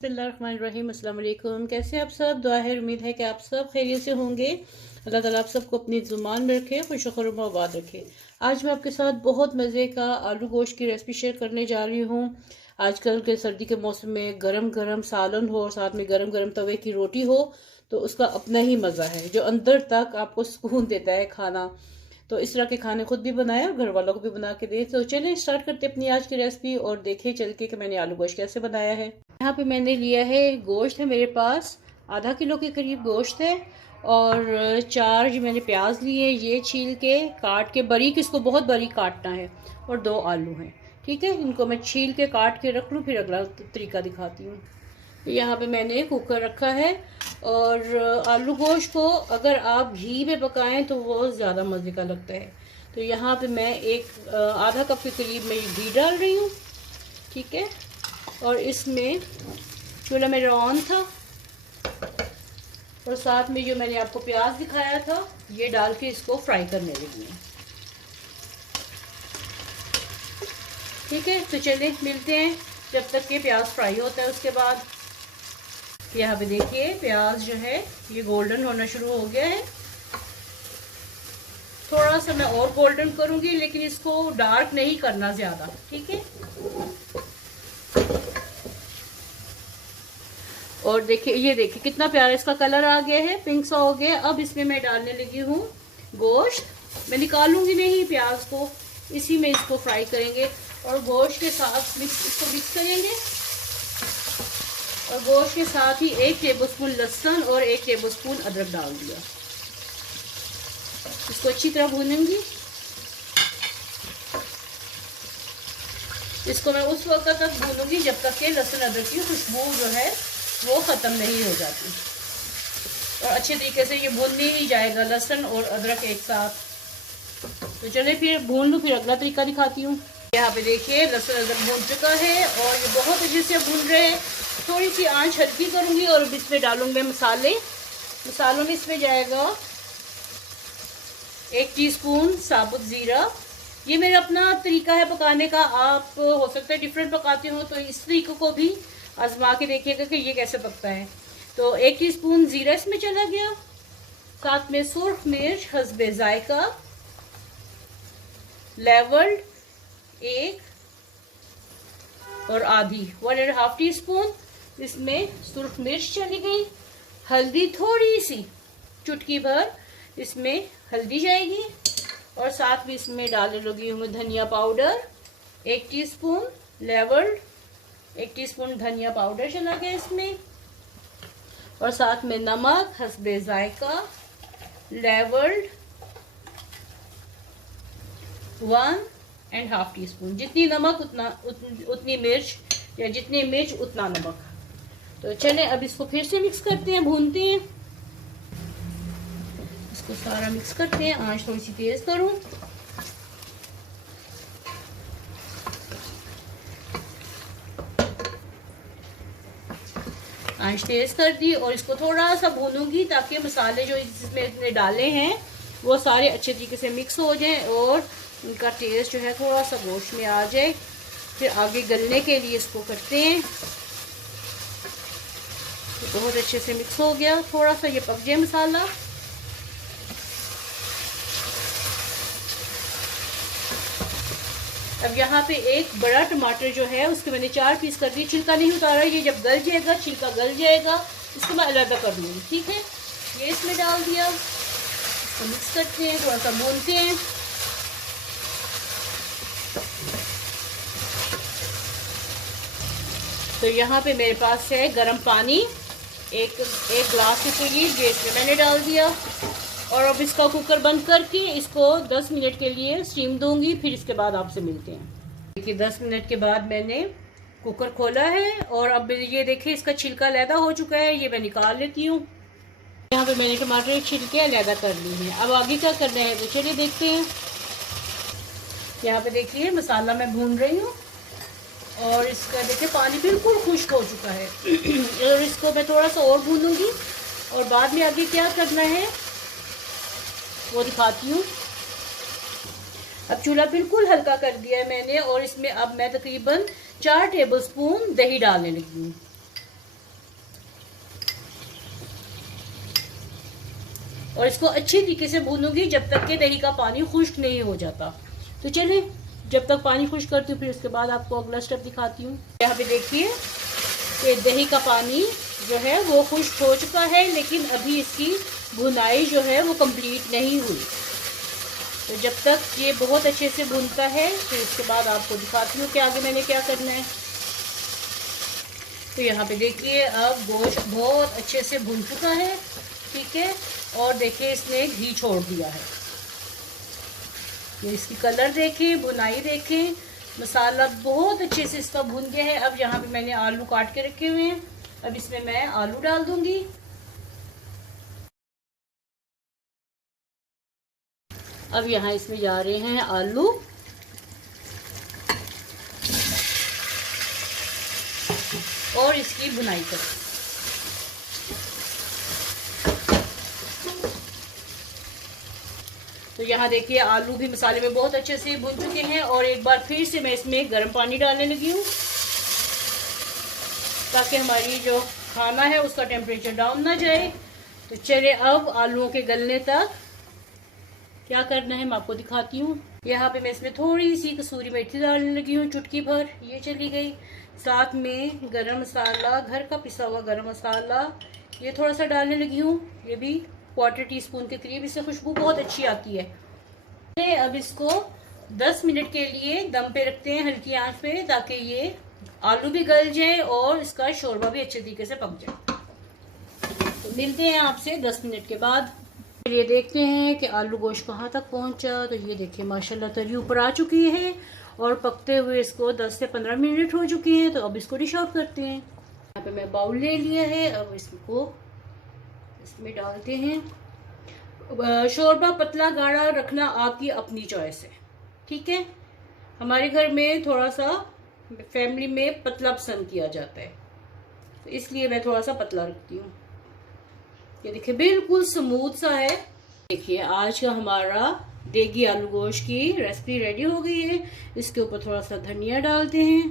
बिस्मिल्लाहिर्रहमानिर्रहीम। अस्सलाम वालेकुम। कैसे आप सब? दुआ है, उम्मीद है कि आप सब खैरियत से होंगे। अल्लाह ताला आप सबको अपनी ज़ुबान में रखे, खुश खुरमा आबाद रखे। आज मैं आपके साथ बहुत मज़े का आलू गोश्त की रेसिपी शेयर करने जा रही हूँ। आजकल के सर्दी के मौसम में गरम गरम सालन हो और साथ में गरम गरम तवे की रोटी हो तो उसका अपना ही मज़ा है, जो अंदर तक आपको सुकून देता है खाना। तो इस तरह के खाने खुद भी बनाए और घर वालों को भी बना के दे। तो चलें स्टार्ट करते अपनी आज की रेसिपी और देखें चल के कि मैंने आलू गोश्त कैसे बनाया है। यहाँ पे मैंने लिया है, गोश्त है मेरे पास, आधा किलो के करीब गोश्त है। और चार जो मैंने प्याज लिए, ये छील के काट के बारीक, इसको बहुत बारीक काटना है। और दो आलू हैं, ठीक है। इनको मैं छील के काट के रख लूँ, फिर अगला तरीका दिखाती हूँ। यहाँ पे मैंने कुकर रखा है और आलू गोश्त को अगर आप घी में पकाएं तो वो ज़्यादा मज़े का लगता है। तो यहाँ पे मैं एक आधा कप के करीब मैं घी डाल रही हूँ, ठीक है। और इसमें चूल्हा मेरा ऑन था और साथ में जो मैंने आपको प्याज दिखाया था ये डाल के इसको फ्राई करने लगी हूँ, ठीक है। तो चलिए मिलते हैं जब तक कि प्याज फ्राई होता है। उसके बाद यहाँ पे देखिए प्याज जो है ये गोल्डन होना शुरू हो गया है। थोड़ा सा मैं और गोल्डन करूँगी, लेकिन इसको डार्क नहीं करना ज़्यादा, ठीक है। और देखिए, ये देखिए कितना प्यारा इसका कलर आ गया है, पिंक सा हो गया। अब इसमें मैं डालने लगी हूँ गोश्त। मैं निकालूंगी नहीं प्याज को, इसी में इसको फ्राई करेंगे और गोश्त के साथ इसको मिक्स करेंगे। और गोश्त के साथ ही 1 टेबलस्पून लहसुन और 1 टेबलस्पून अदरक डाल दिया। इसको अच्छी तरह भूनूंगी। इसको मैं उस वक्त तक भूनूंगी जब तक कि लहसुन अदरक की खुशबू जो है वो ख़त्म नहीं हो जाती। और अच्छे तरीके से ये भून ही जाएगा लहसुन और अदरक एक साथ। तो चलिए फिर भून लूँ, फिर अगला तरीका दिखाती हूँ। यहाँ पे देखिए लहसुन अदरक भून चुका है और ये बहुत अच्छे से भून रहे हैं। थोड़ी सी आंच हल्की करूँगी और इसमें डालूंगी मसाले। मसालों में इसमें जाएगा 1 टीस्पून साबुत ज़ीरा। ये मेरा अपना तरीका है पकाने का, आप हो सकता है डिफरेंट पकाते हो, तो इस तरीके को भी आजमा के देखिएगा कि ये कैसे पकता है। तो 1 टीस्पून ज़ीरा इसमें चला गया। साथ में सुर्ख मिर्च हस्बे जायका, लेवल्ड 1 और आधी 1.5 टीस्पून इसमें सुर्ख मिर्च चली गई। हल्दी थोड़ी सी, चुटकी भर इसमें हल्दी जाएगी। और साथ में इसमें डालने लगी हूँ धनिया पाउडर 1 टीस्पून, लेवल्ड 1 टीस्पून धनिया पाउडर चला गया इसमें। और साथ में नमक हस्बे जायका, लेवल्ड 1.5 टीस्पून। जितनी नमक उतनी मिर्च, या जितनी मिर्च उतना नमक। तो चलें अब इसको फिर से मिक्स करते हैं, भूनते हैं। इसको सारा मिक्स करते हैं। आंच थोड़ी सी तेज करूं। आंच तेज कर दी और इसको थोड़ा सा भूनूंगी ताकि मसाले जो इसमें इतने डाले हैं वो सारे अच्छे तरीके से मिक्स हो जाएं और उनका टेस्ट जो है थोड़ा सा गोश्त में आ जाए। फिर आगे गलने के लिए इसको करते हैं। तो बहुत अच्छे से मिक्स हो गया, थोड़ा सा ये पक जाए मसाला। अब यहाँ पे एक बड़ा टमाटर जो है उसके मैंने 4 पीस कर दिए, छिलका नहीं उतारा। ये जब गल जाएगा, छिलका गल जाएगा, इसको मैं अलग कर लूँगी, ठीक है। ये इसमें डाल दिया, इसको मिक्स करते हैं, थोड़ा सा भूनते हैं। तो यहाँ पे मेरे पास है गर्म पानी, एक गिलास के करीब, जो इसमें मैंने डाल दिया। और अब इसका कुकर बंद करके इसको 10 मिनट के लिए स्टीम दूंगी, फिर इसके बाद आपसे मिलते हैं। देखिए 10 मिनट के बाद मैंने कुकर खोला है और अब ये देखिए इसका छिलका अलहदा हो चुका है। ये मैं निकाल लेती हूँ। यहाँ पे मैंने टमाटर छिलके अलहदा कर ली हैं। अब आगे क्या करना है तो चलिए देखते हैं। यहाँ पे देखिए मसाला मैं भून रही हूँ और इसका देखिए पानी बिल्कुल खुश्क हो चुका है। और इसको मैं थोड़ा सा और भूनूंगी और बाद में आगे क्या करना है वो दिखाती हूँ। अब चूल्हा बिल्कुल हल्का कर दिया है मैंने और इसमें अब मैं तकरीबन 4 टेबलस्पून दही डालने लगी हूँ। और इसको अच्छी तरीके से भूनूंगी जब तक कि दही का पानी खुश्क नहीं हो जाता। तो चलिए जब तक पानी खुश्क करती हूँ फिर उसके बाद आपको अगला स्टेप दिखाती हूँ। यहाँ पे देखिए कि दही का पानी जो है वो खुश्क हो चुका है, लेकिन अभी इसकी भुनाई जो है वो कंप्लीट नहीं हुई। तो जब तक ये बहुत अच्छे से भूनता है फिर उसके बाद आपको दिखाती हूँ कि आगे मैंने क्या करना है। तो यहाँ पे देखिए अब गोश्त बहुत अच्छे से भून चुका है, ठीक है। और देखिए इसने घी छोड़ दिया है, ये इसकी कलर देखें, भुनाई देखें, मसाला बहुत अच्छे से इसका भुन गया है। अब यहाँ पे मैंने आलू काट के रखे हुए हैं, अब इसमें मैं आलू डाल दूंगी। अब यहाँ इसमें जा रहे हैं आलू, और इसकी भुनाई करें। तो यहाँ देखिए आलू भी मसाले में बहुत अच्छे से भुन चुके हैं, और एक बार फिर से मैं इसमें गर्म पानी डालने लगी हूँ ताकि हमारी जो खाना है उसका टेम्परेचर डाउन ना जाए। तो चलिए अब आलूओं के गलने तक क्या करना है मैं आपको दिखाती हूँ। यहाँ पे मैं इसमें थोड़ी सी कसूरी मेथी डालने लगी हूँ, चुटकी भर, ये चली गई। साथ में गरम मसाला, घर का पिसा हुआ गरम मसाला ये थोड़ा सा डालने लगी हूँ, ये भी 1/4 टीस्पून के करीब, इससे खुशबू बहुत अच्छी आती है। अब इसको 10 मिनट के लिए दम पे रखते हैं हल्की आंच पे, ताकि ये आलू भी गल जाए और इसका शोरबा भी अच्छे तरीके से पक जाए। तो मिलते हैं आपसे 10 मिनट के बाद। ये देखते हैं कि आलू गोश्त कहाँ तक पहुँचा। तो ये देखिए माशाल्लाह तरी ऊपर आ चुकी है और पकते हुए इसको 10 से 15 मिनट हो चुके हैं। तो अब इसको डिश आउट करते हैं। यहाँ पे मैं बाउल ले लिया है, अब इसको इसमें डालते हैं। शोरबा पतला गाढ़ा रखना आपकी अपनी चॉइस है, ठीक है। हमारे घर में थोड़ा सा फैमिली में पतला पसंद किया जाता है, तो इसलिए मैं थोड़ा सा पतला रखती हूँ। ये देखिए बिल्कुल स्मूथ सा है। देखिए आज का हमारा देगी आलू गोश्त की रेसिपी रेडी हो गई है। इसके ऊपर थोड़ा सा धनिया डालते हैं,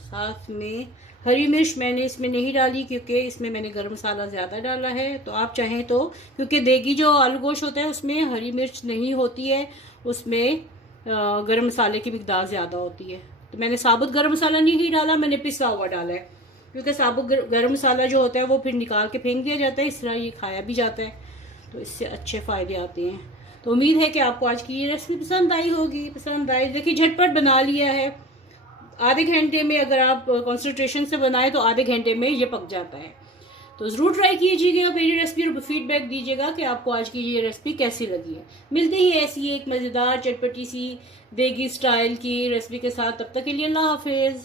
साथ में हरी मिर्च मैंने इसमें नहीं डाली क्योंकि इसमें मैंने गरम मसाला ज़्यादा डाला है। तो आप चाहें तो, क्योंकि देगी जो आलू गोश्त होता है उसमें हरी मिर्च नहीं होती है, उसमें गरम मसाले की मिकदार ज़्यादा होती है। तो मैंने साबुत गरम मसाला नहीं डाला, मैंने पिसा हुआ डाला है, क्योंकि साबुत गरम मसाला जो होता है वो फिर निकाल के फेंक दिया जाता है, इस तरह ये खाया भी जाता है, तो इससे अच्छे फ़ायदे आते हैं। तो उम्मीद है कि आपको आज की ये रेसिपी पसंद आई होगी। पसंद आई, देखिए झटपट बना लिया है, आधे घंटे में अगर आप कंसंट्रेशन से बनाएं तो आधे घंटे में ये पक जाता है। तो ज़रूर ट्राई कीजिएगा मेरी रेसिपी और फीडबैक दीजिएगा कि आपको आज की ये रेसिपी कैसी लगी है। मिलते ही ऐसी एक मज़ेदार चटपटी सी देगी स्टाइल की रेसिपी के साथ, तब तक के लिए अल्लाह हाफिज़।